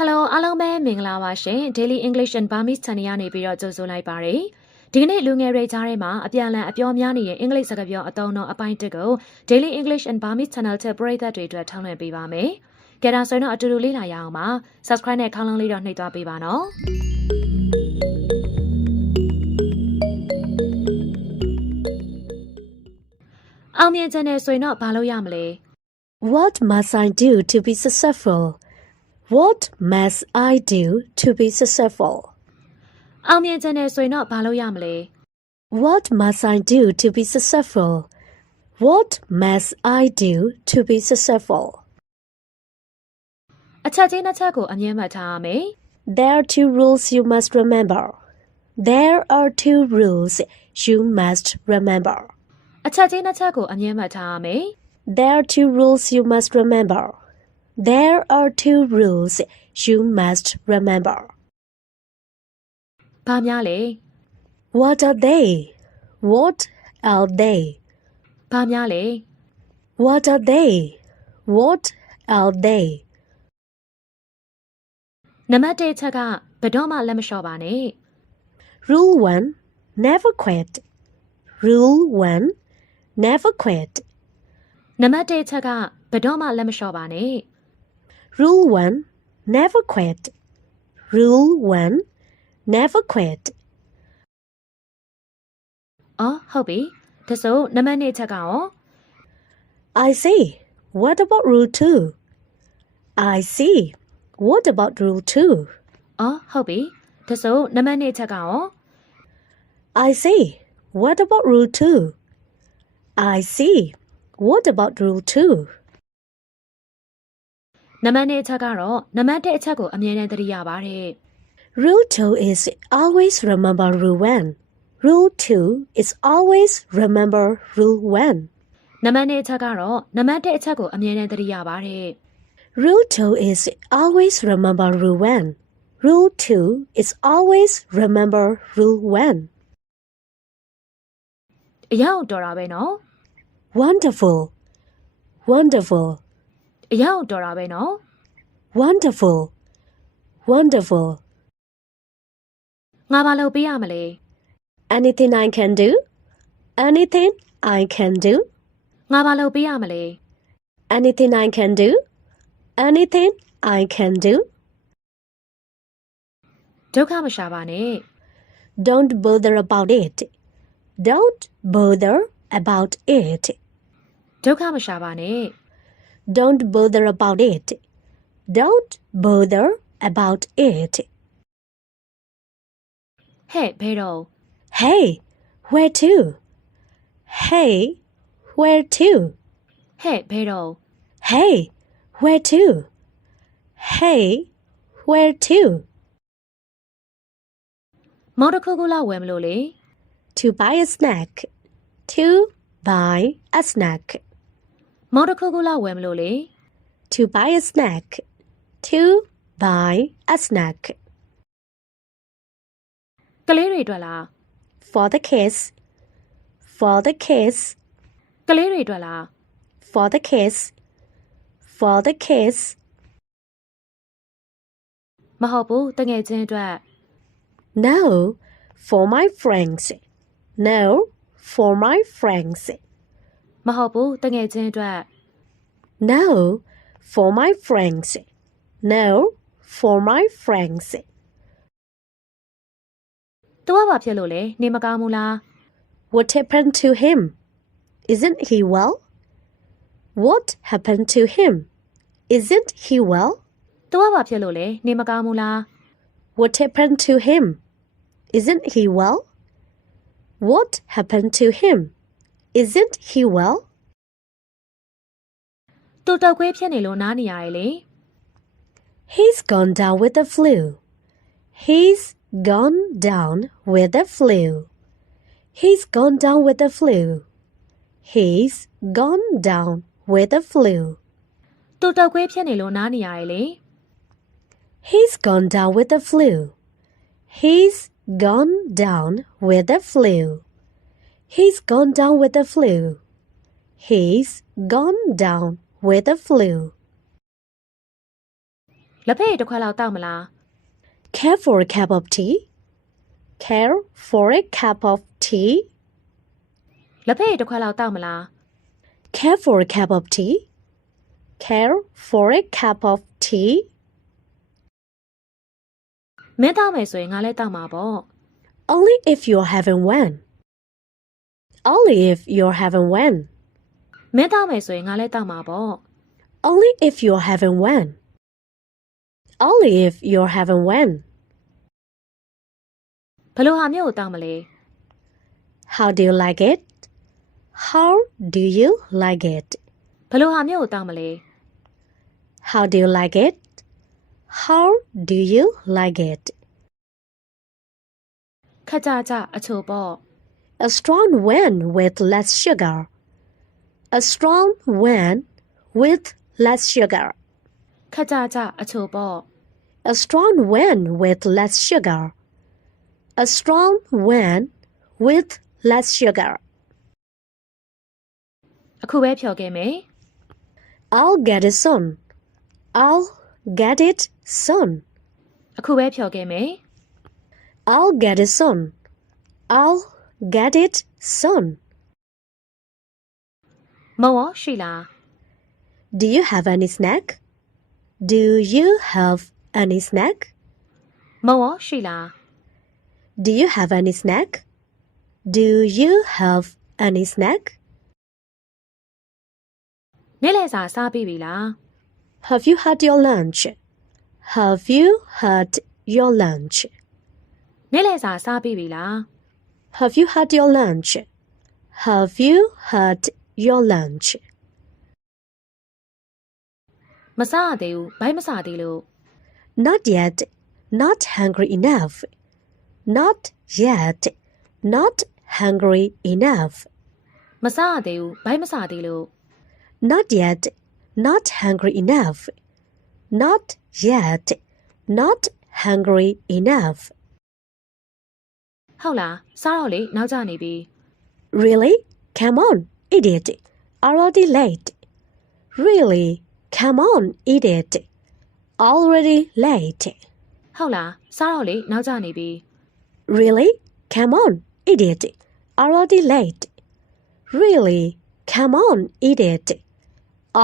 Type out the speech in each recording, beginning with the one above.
Hello အားလုံးပဲမင်္ဂလာပါရှင် Daily English and Burmese Channel ကနေပြီးတော့ကြိုဆိုလိုက်ပါရစေ။ဒီကနေ့လူငယ်တွေကြားထဲမှာအပြန်အလှန်အပြောများနေတဲ့အင်္ဂလိပ်စကားပြောအသုံးအနှုန်းအပိုင်းတစ်ကို Daily English and Burmese Channel ချက်ပရိသတ်တွေအတွက်ထောက်လွှင့်ပေးပါမယ်။ကြည့်ဒါဆိုရင်တော့အတူတူလေ့လာရအောင်ပါ။ Subscribe နဲ့ခေါင်းလုံးလေးတော့နှိပ်သွားပေးပါနော်။အောင်မြင်ခြင်းနဲ့ဆိုရင်တော့ဘာလို့ရမလဲ What must I do to be successful? What must I do to be successful? အောင်မြင်ခြင်းနဲ့ဆိုရင်တော့ဘာလို့ရမလဲ What must I do to be successful? What must I do to be successful? အချက်ချင်းတစ်ချက်ကိုအမြဲမှတ်ထားရမယ် There are two rules you must remember. There are two rules you must remember. အချက်ချင်းတစ်ချက်ကိုအမြဲမှတ်ထားရမယ် There are two rules you must remember. There are two rules you must remember. ဘာများလဲ What are they? What are they? ဘာများလဲ What are they? What are they? နံပါတ်1အချက်ကဘယ်တော့မှလက်မလျှော့ပါနဲ့ Rule 1. Never quit. Rule 1. Never quit. နံပါတ်1အချက်ကဘယ်တော့မှလက်မလျှော့ပါနဲ့ Rule 1. Never quit. Rule 1. Never quit. အော်ဟုတ်ပြီဒါဆိုနံပါတ်2အချက်ကရော I see. What about rule 2? I see. What about rule 2? အော်ဟုတ်ပြီဒါဆိုနံပါတ်2အချက်ကရော I see. What about rule 2? I see. What about rule 2? နံပါတ်2အချက်ကတော့နံပါတ်1အချက်ကိုအမြဲတမ်းသတိရပါတယ် Rule 2 is always remember rule 1. Rule 2 is always remember rule 1. နံပါတ်2အချက်ကတော့နံပါတ်1အချက်ကိုအမြဲတမ်းသတိရပါတယ် Rule 2 is always remember rule 1. Rule 2 is always remember rule 1. အရာတော်တာပဲနော် Wonderful. Wonderful. အရာတော်တာပဲနော် Wonderful. Wonderful. ငါဘာလုပ်ပေးရမလဲ Anything I can do? Anything I can do? ငါဘာလုပ်ပေးရမလဲ Anything I can do? Anything I can do? ဒုက္ခမရှာပါနဲ့ Don't bother about it. Don't bother about it. ဒုက္ခမရှာပါနဲ့ Don't bother about it. Don't bother about it. ဟဲ့ဘဲတော့ Hey, where to? Hey, where to? ဟဲ့ဘဲတော့ Hey, where to? Hey, where to? မောင်တစ်ခုခုလောက်ဝယ်မလို့လေ To buy a snack. To buy a snack. မောင်တစ်ခုခုလောက်ဝယ်မလို့လေ To buy a snack. To buy a snack. ကလေးတွေအတွက်လား For the kids. For the kids. ကလေးတွေအတွက်လား For the kids. For the kids. မဟုတ်ဘူးတငယ်ချင်းအတွက် No, for my friends. No, for my friends. မဟုတ်ဘူးတငယ်ချင်းအတွက် No, for my friends. No, for my friends. သူကဘာဖြစ်လို့လဲနေမကောင်းဘူးလား What happened to him? Isn't he well? What happened to him? Isn't he well? သူကဘာဖြစ်လို့လဲနေမကောင်းဘူးလား What happened to him? Isn't he well? What happened to him? Isn't he well? သူတောက်ခွေးဖြစ်နေလို့နားနေရတယ်လေ He's gone down with the flu. He's gone down with the flu. He's gone down with the flu. He's gone down with the flu. သူတောက်ခွေးဖြစ်နေလို့နားနေရတယ်လေ He's gone down with the flu. He's gone down with the flu. He's gone down with the flu. He's gone down with the flu. လက်ဖက်ရည်တစ်ခွက်လောက်တောက်မလား Care for a cup of tea? Care for a cup of tea? လက်ဖက်ရည်တစ်ခွက်လောက်တောက်မလား Care for a cup of tea? Care for a cup of tea? မင်းတောက်မယ်ဆိုရင်ငါလည်းတောက်မှာပေါ့ Only if you're having one. Only if you're having one. မင်းတောက်မယ်ဆိုရင်ငါလည်းတောက်မှာပေါ့ Only if you're having one. Only if you're having one. ဘယ်လိုဟာမျိုးကိုတောက်မလဲ How do you like it? How do you like it? ဘယ်လိုဟာမျိုးကိုတောက်မလဲ How do you like it? How do you like it? ခက်ကြကြအချိုပေါ့ A strong one with less sugar. A strong one with less sugar. ခက်ကြကြအချိုပေါ့ A strong one with less sugar. A strong one with less sugar. အခုပဲဖြော်ခဲ့မယ် I'll get it soon. I'll get it soon. အခုပဲဖြော်ခဲ့မယ် I'll get it soon. I'll get it soon. မုံရောရှိလား Do you have any snack? Do you have any snack? မုံရောရှိလား Do you have any snack? Do you have any snack? နေ့လည်စာစားပြီးပြီလား Have you had your lunch? Have you had your lunch? နေ့လည်စာစားပြီးပြီလား Have you had your lunch? Have you had your lunch? မစားရသေးဘူးဘိုင်းမစားသေးလို့ Not yet. Not hungry enough. Not yet. Not hungry enough. မစားရသေးဘူးဘိုင်းမစားသေးလို့ Not yet. Not hungry enough. Not yet. Not hungry enough. ဟုတ်လားစားတော့လေနောက်ကျနေပြီ Really? Come on, eat it. Already late. Really? Come on, eat it. Already late. ဟုတ်လားစားတော့လေနောက်ကျနေပြီ Really? Come on, eat it. Already late. Really? Come on, eat it.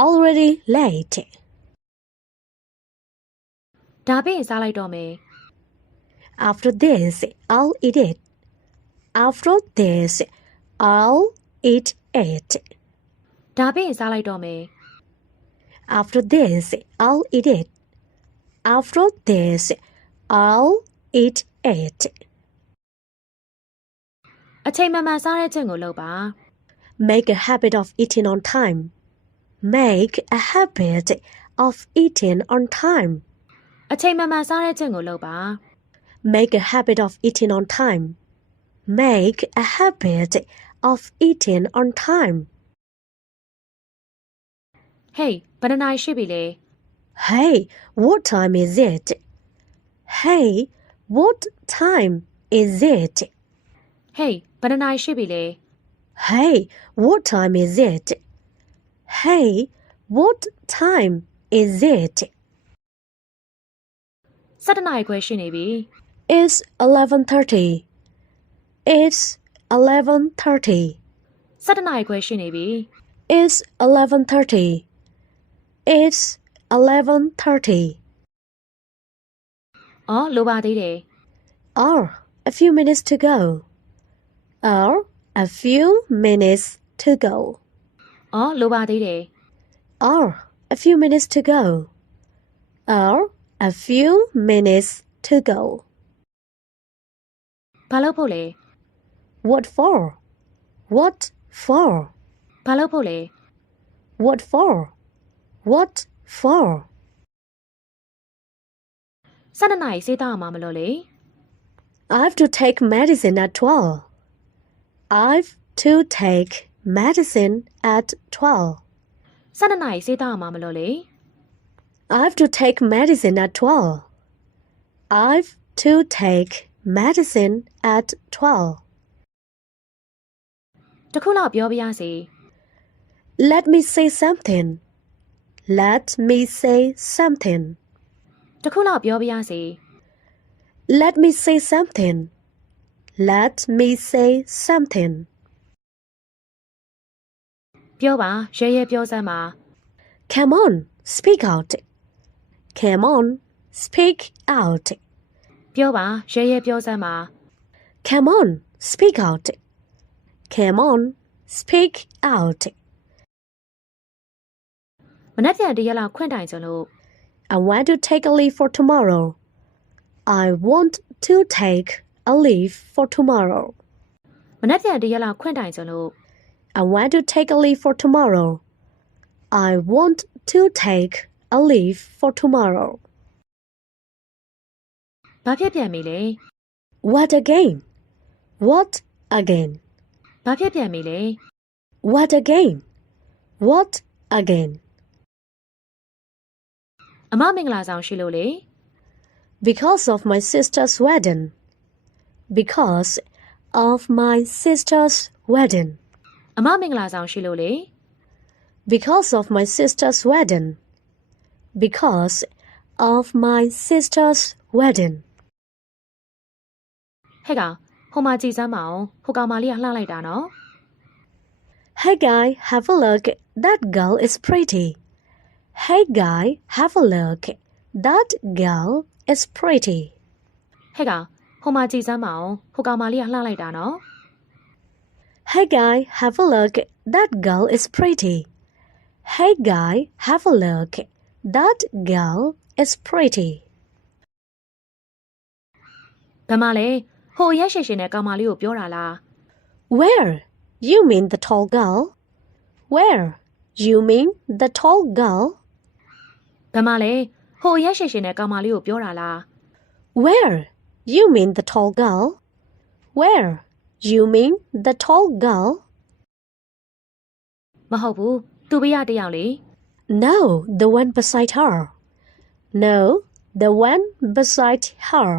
Already late. ဒါပြီးရင်စားလိုက်တော့မယ် After this, I'll eat it. After this, I'll eat it. ဒါပြီးရင်စားလိုက်တော့မယ် After this, I'll eat it. After this, I'll eat it. အချိန်မှန်မှန်စားတဲ့ချက်ကိုလုပ်ပါ Make a habit of eating on time. Make a habit of eating on time. အချိန်မှန်မှန်စားတဲ့ချက်ကိုလုပ်ပါ Make a habit of eating on time. Make a habit of eating on time. Hey ဘယ်နှနာရီရှိပြီလဲ Hey, what time is it? Hey, what time is it? Hey ဘယ်နှနာရီရှိပြီလဲ Hey, what time is it? Hey, what time is it? 7နာရီခွဲရှိနေပြီ It's 11:30. It's 11:30. 7နာရီခွဲရှိနေပြီ It's 11:30. It's 11:30. အော်လိုပါသေးတယ် Oh, a few minutes to go. Oh, a few minutes to go. အော်လိုပါသေးတယ် Oh, a few minutes to go. Oh, a few minutes to go. ဘာလုပ်ဖို့လဲ What for? What for? ဘာလုပ်ဖို့လဲ What for? What for? 7နာရီစေးတော့မှာမလို့လေ I've to take medicine at 12. I've to take medicine at 12. 7နာရီစေးတော့မှာမလို့လေ I've to take medicine at 12. I've to take medicine at 12. တခုလောက်ပြောပြရစီ Let me say something. Let me say something. တခုလောက်ပြောပြရစီ Let me say something. Let me say something. ပြောပါရဲရဲပြောစမ်းပါ Come on, speak out. Come on, speak out. ပြောပါရဲရဲပြောစမ်းပါ Come on, speak out. Come on, speak out. မနက်ဖြန်တရက်လောက်ခွင့်တိုင်ကြလို့ I want to take a leave for tomorrow. I want to take a leave for tomorrow. မနက်ဖြန်တရက်လောက်ခွင့်တိုင်ကြလို့ I want to take a leave for tomorrow. I want to take a leave for tomorrow. ဘာဖြစ်ပြန်ပြီလဲ What again? What again? ဘာဖြစ်ပြန်ပြီလဲ What again? What again? အမမင်္ဂလာဆောင်ရှိလို့လေ Because of my sister's wedding. Because of my sister's wedding. အမမင်္ဂလာဆောင်ရှိလို့လေ Because of my sister's wedding. Because of my sister's wedding. ဟဲ့ကောင်ဟိုမှာကြည်စမ်းမအောင်ဟိုကောင်မလေးကလှလိုက်တာနော် Hey guy, have a look. That girl is pretty. Hey guy, have a look. That girl is pretty. ဟဲ့ကောင်ဟိုမှာကြည်စမ်းမအောင်ဟိုကောင်မလေးကလှလိုက်တာနော် Hey guy, have a look. That girl is pretty. Hey guy, have a look. That girl is pretty. ဘယ်မှာလဲဟိုရက်ရှည်ရှည်နဲ့ကောင်မလေးကိုပြောတာလား Where? You mean the tall girl? Where? You mean the tall girl? ဘယ်မှာလဲဟိုရက်ရှည်ရှည်နဲ့ကောင်မလေးကိုပြောတာလား Where? You mean the tall girl? Where? You mean the tall girl? မဟုတ်ဘူးသူဘေးရတယောက်လေ No, the one beside her. No, the one beside her.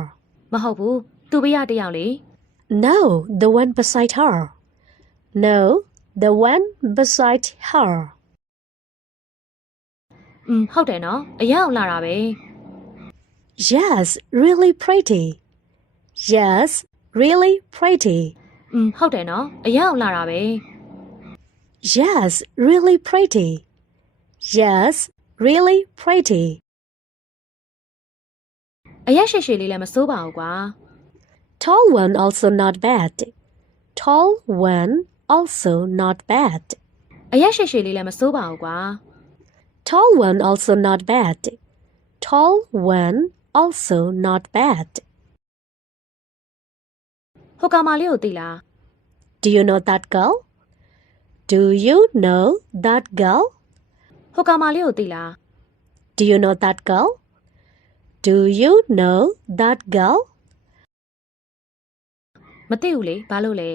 မဟုတ်ဘူးသူဘေးရတယောက်လေ No, the one beside her. No, the one beside her. ဟုတ်တယ်နော်အရင်အောင်လာတာပဲ Yes, really pretty. Yes, really pretty. ဟုတ်တယ်နော်အရင်အောင်လာတာပဲ Yes, really pretty. Yes, really pretty. အရက်ရှည်ရှည်လေးလည်းမစိုးပါဘူးကွာ Tall one also not bad. Tall one also not bad. အရက်ရှည်ရှည်လေးလည်းမစိုးပါဘူးကွာ Tall one also not bad. Tall one also not bad. ဟိုကောင်မလေးကိုသိလား Do you know that girl? Do you know that girl? ဟိုကောင်မလေးကိုသိလား Do you know that girl? Do you know that girl? မသိဘူးလေဘာလို့လဲ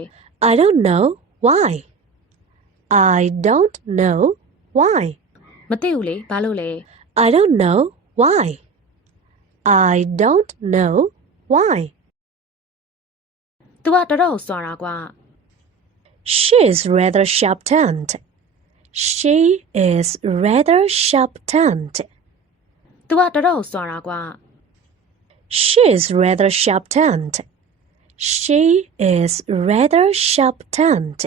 I don't know why. I don't know why. မသိဘူးလေဘာလို့လဲ I don't know why. I don't know why. तू ကတော်တော်စွာတာကွာ She is rather sharp-tongued. She is rather sharp-tongued. तू ကတော်တော်စွာတာကွာ She is rather sharp-tongued. She is rather sharp-tongued.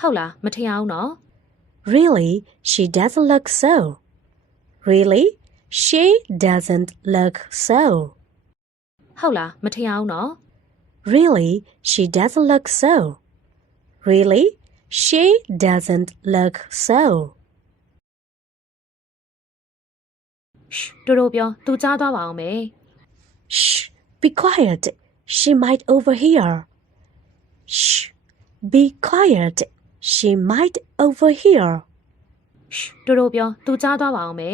ဟုတ်လားမထင်အောင်နော် Really, she doesn't look so. Really, she doesn't look so. ဟုတ်လားမထင်အောင်နော် Really, she doesn't look so. Really, she doesn't look so. တိုးတိုးပြော तू ကြားသွားပါအောင်မေ Shh, be quiet. She might overhear. Shh, be quiet. She might overhear. တိုးတိုးပြော तू ကြားသွားပါအောင်မေ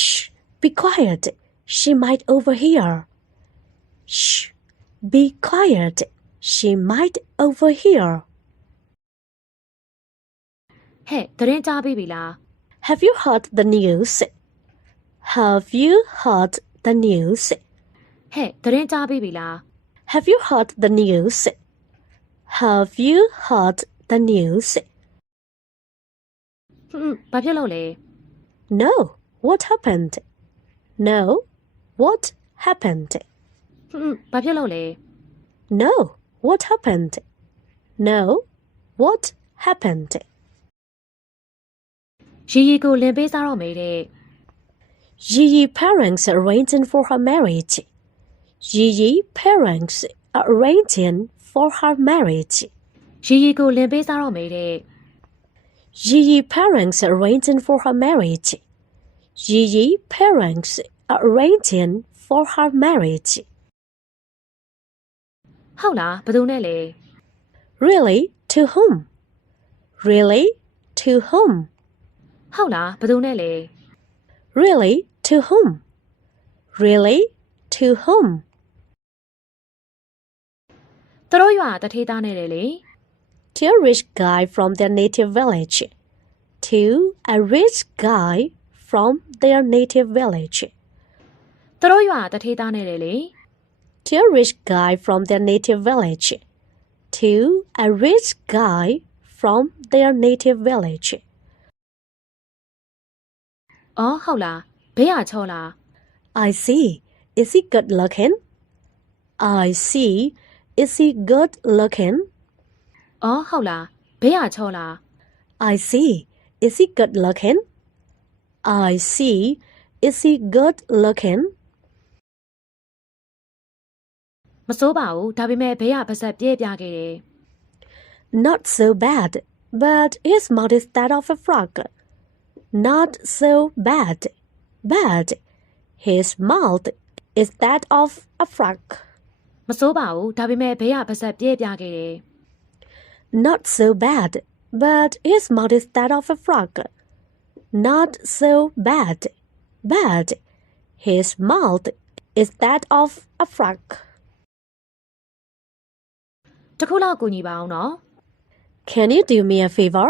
Shh, be quiet. She might overhear. Shh, be quiet. She might overhear. ဟဲ့သတင်းကြားပြီးပြီလား Have you heard the news? Have you heard the news? ဟဲ့သတင်းကြားပြီးပြီလား Have you heard the news? Have you heard the news? ဘာဖြစ်လို့လဲ No. what happened? No, what happened? ဘာဖြစ်လို့လဲ No, what happened? No, what happened? ရီရီကိုလင်ပေးစားတော့မေတဲ့ Yi parents are arranging for her marriage. Yi parents are arranging for her marriage. ရီရီကိုလင်ပေးစားတော့မေတဲ့ Yi parents are arranging for her marriage. Yi parents are arranging for her marriage. ဟုတ်လားဘယ်သူနဲ့လဲ Really? To whom? Really? To whom? ဟုတ်လားဘယ်သူနဲ့လဲ Really? To whom? Really? To whom? သူတို့ရွာတထေးသားနဲ့လေ To a rich guy from their native village. To a rich guy from their native village. သူတို့ရွာတထေးသားနဲ့လေ To a rich guy from their native village. To a rich guy from their native village. အော်ဟုတ်လားဘေးရချောလား I see. Is he good looking? I see. Is he good looking? အော်ဟုတ်လားဘေးရချောလား I see. Is he good looking? I see. Is he good looking? မစိုးပါဘူးဒါပေမဲ့ဘေးရပါဆက်ပြည့်ပြခဲ့တယ် Not so bad, but his mouth is that of a frog. Not so bad, but his mouth is that of a frog. မစိုးပါဘူးဒါပေမဲ့ဘေးရပါဆက်ပြည့်ပြခဲ့တယ် Not so bad, but his mouth is that of a frog. Not so bad, but his mouth is that of a frog. တခုလောက်ကူညီပါအောင်နော် Can you do me a favor?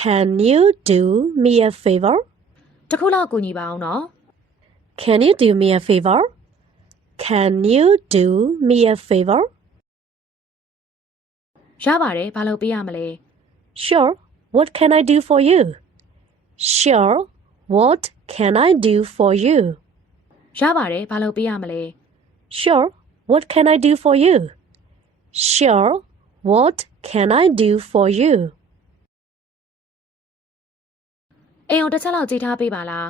Can you do me a favor? တခုလောက်ကူညီပါအောင်နော် Can you do me a favor? Can you do me a favor? ရပါတယ်ဘာလို့ပေးရမလဲ Sure. What can I do for you? Sure. What can I do for you? ရပါတယ်ဘာလို့ပေးရမလဲ Sure. What can I do for you? Sure. What can I do for you? အိမ်အောင်တစ်ချက်လောက်ကြည့်ထားပေးပါလား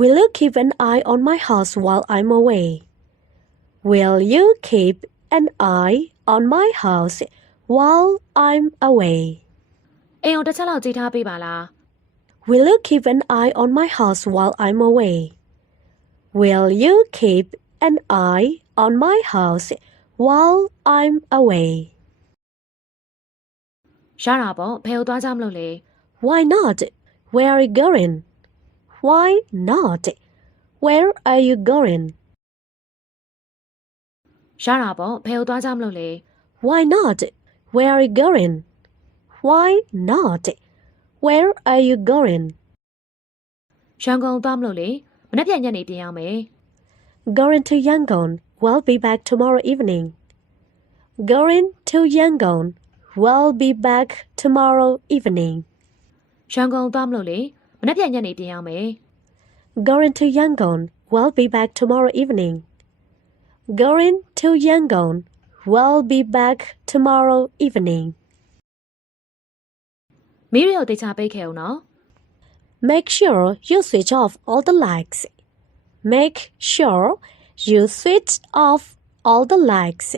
Will you keep an eye on my house while I'm away? Will you keep an eye on my house while I'm away? အိမ်အောင်တစ်ချက်လောက်ကြည့်ထားပေးပါလား Will you keep an eye on my house while I'm away? Will you keep an eye on my house while I'm away? ရတာပေါ့ဘယ်ကိုသွားကြမလို့လဲ Why not? Where are you going? Why not? Where are you going? ရတာပေါ့ဘယ်ကိုသွားကြမလို့လဲ Why not? Where are you going? Why not? Where are you going? ရန်ကုန်သွားမလို့လေမနေ့ပြန်ညနေပြင်အောင်မယ် Going to Yangon. We'll be back tomorrow evening. Going to Yangon. We'll be back tomorrow evening. ရန်ကုန်သွားမလို့လေမနေ့ပြန်ညနေပြင်အောင်မယ် Going to Yangon. We'll be back tomorrow evening. Going to Yangon. We'll be back tomorrow evening. မီးရီကိုတေချာပိတ်ခဲ့အောင်နော် Make sure you switch off all the lights. Make sure you switch off all the lights.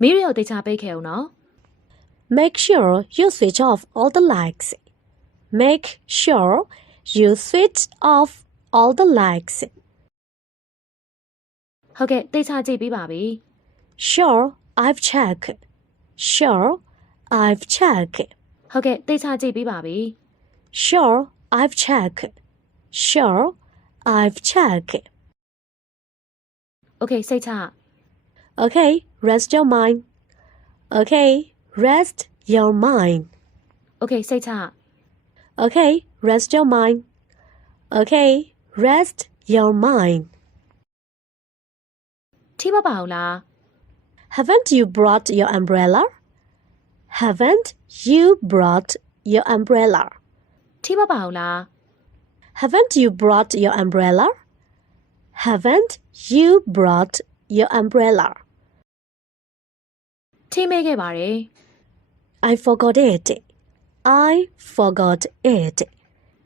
မီးရီကိုတေချာပိတ်ခဲ့အောင်နော် Make sure you switch off all the lights. Make sure you switch off all the lights. ဟုတ်ကဲ့တေချာကြည့်ပြီးပါပြီ Sure, I've checked. Sure, I've checked. ဟုတ်ကဲ့တေချာကြည့်ပြီးပါပြီ Sure, I've checked. Sure, I've checked. Okay စိတ်ချ Okay, rest your mind. Okay, rest your mind. Okay စိတ်ချ Okay, rest your mind. Okay, rest your mind. ထိမပါဘူးလား Haven't you brought your umbrella? Haven't you brought your umbrella? ထိမပါဘူးလား Haven't you brought your umbrella? Haven't you brought your umbrella? ထိမေးခဲ့ပါတယ် I forgot it. I forgot it.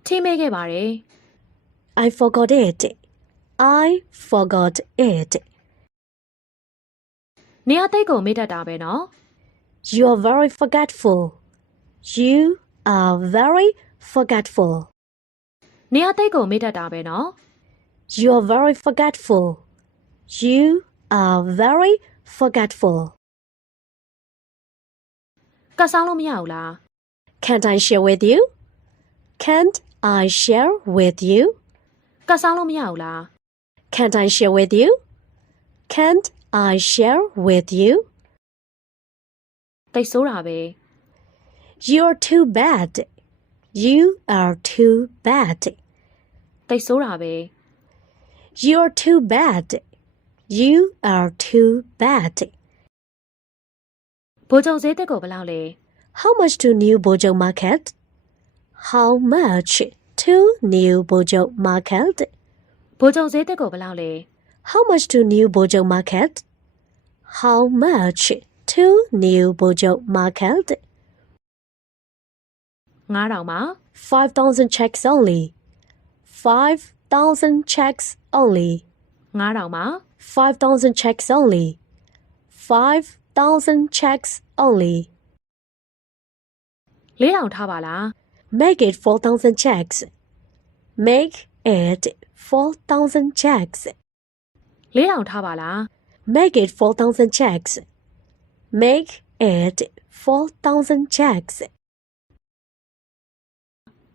ထိမေးခဲ့ပါတယ် I forgot it. I forgot it. နေရာတိတ်ကိုမေ့တတ်တာပဲနော် You are very forgetful. You are very forgetful. နေရာတိတ်ကိုမေ့တတ်တာပဲနော် You are very forgetful. You are very forgetful. ကတ်ဆောင်လို့မရဘူးလား Can't I share with you? Can't I share with you? ကတ်ဆောင်လို့မရဘူးလား Can't I share with you? Can't I share with you? တိတ်ဆိုးတာပဲ You're too bad. You are too bad. တိတ်ဆိုးတာပဲ You're too bad. You are too bad. ဘိုးချုပ်ဈေးတက်ကိုဘယ်လောက်လဲ How much to New Bojo Market? How much to New Bojo Market? ဘိုးချုပ်ဈေးတက်ကိုဘယ်လောက်လဲ How much to New Bojo Market? How much to New Bojo Market? 9000ပါ 5,000 checks only. 5,000 checks only. 9000ပါ 5,000 checks only. 5,000 checks only. 4000ထားပါလား Make it 4,000 checks. Make it 4,000 checks. 4000ထားပါလား Make it 4,000 checks. Make it 4,000 checks.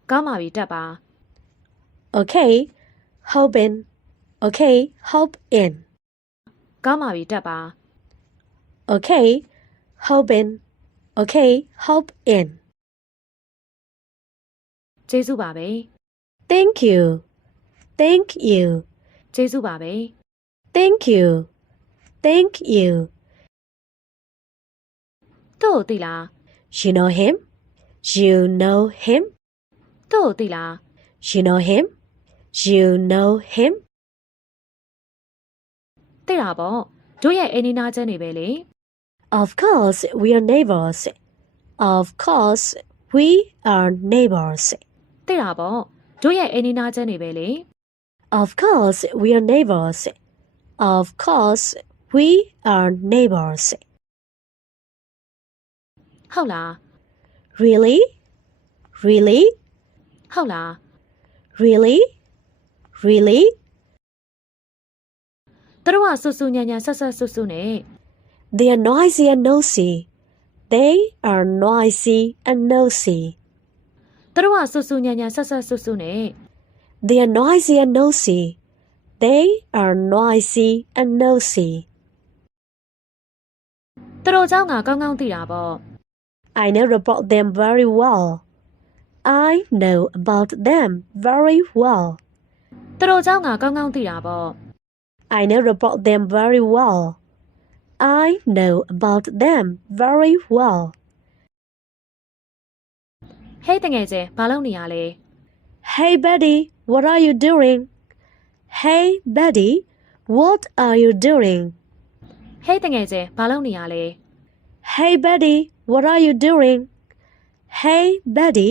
ကောင်းပါပြီတက်ပါ Okay, hope in. Okay, hope in. ကောင်းပါပြီတက်ပါ Okay, hope in. Okay, hope in. ကျေးဇူးပါပဲ Thank you. Thank you. ကျေးဇူးပါပဲ Thank you. Thank you. သူ့ကိုသိလား You know him? You know him? သူ့ကိုသိလား You know him? You know him? သိတာပေါ့တို့ရဲ့အိမ်နီးနားချင်းတွေပဲလေ Of course, we are neighbors. Of course, we are neighbors. သိတာပေါ့တို့ရဲ့အိမ်နီးနားချင်းတွေပဲလေ Of course, we are neighbors. Of course, we are neighbors. ဟုတ်လား Really? Really? ဟုတ်လား Really? Really? သူတို့ကဆူဆူညံညံဆက်ဆက်ဆူဆူနဲ့ They are noisy and nosy. They are noisy and nosy. သူတို့ကဆူဆူညံညံဆက်ဆက်ဆူဆူနဲ့ They are noisy and nosy. They are noisy and nosy. သူတို့เจ้าငါကောင်းကောင်းသိတာပေါ့ I know about them very well. I know about them very well. သူတို့เจ้าငါကောင်းကောင်းသိတာပေါ့ I know about them very well. I know about them very well. ဟေးတငယ်ချင်းဘာလုပ်နေရလဲ Hey Betty, what are you doing? Hey Betty, what are you doing? ဟေးတငယ်ချင်းဘာလုပ်နေရလဲ Hey Betty, what are you doing? Hey Betty,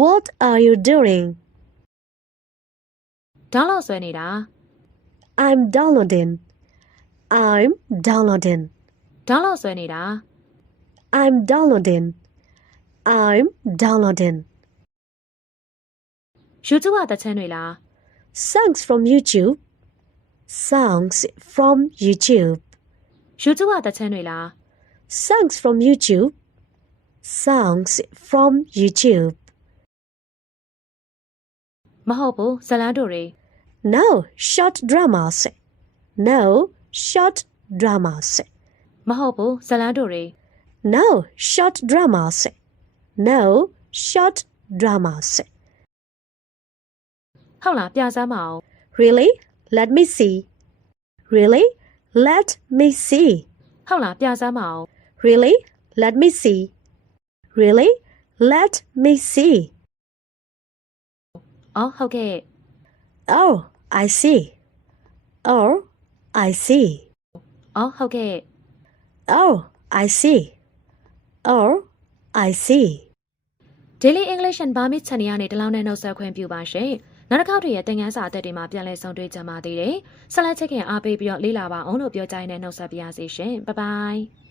what are you doing? ဒေါင်းလော့ဆွဲနေတာ I'm downloading. I'm downloading. ဒေါင်းလော့ဆွဲနေတာ I'm downloading. I'm downloading. YouTube ကတချမ်းတွေလား Songs from YouTube. Songs from YouTube. YouTube ကတချမ်းတွေလား Songs from YouTube. Songs from YouTube. မဟုတ်ဘူးဇလန်းတို့တွေ No, short dramas. No, short dramas. မဟုတ်ဘူးဇလန်းတို့တွေ No, short dramas. No, short dramas. ဟုတ်လားပြစမ်းမအောင် Really? Let me see. Really? Let me see. ဟုတ်လားပြစမ်းမအောင် Really? Let me see. Really? Let me see. အော်ဟုတ်ကဲ့ Oh, I see. Oh, I see. အော်ဟုတ်ကဲ့ Oh, I see. Oh, I see. Daily English and Burmese Channel ကနေတလောင်းနဲ့နှုတ်ဆက်ခွင့်ပြုပါရှင်နောက်တစ်ခေါက်တည်းရဲ့သင်ခန်းစာအသက်တွေမှာပြန်လည်ဆုံတွေ့ကြပါသေးတယ်ဆက်လက်ချက်ခင်အားပေးပြီးတော့လေ့လာပါအောင်လို့ပြောကြရတဲ့နှုတ်ဆက်ပါရစေရှင် Bye bye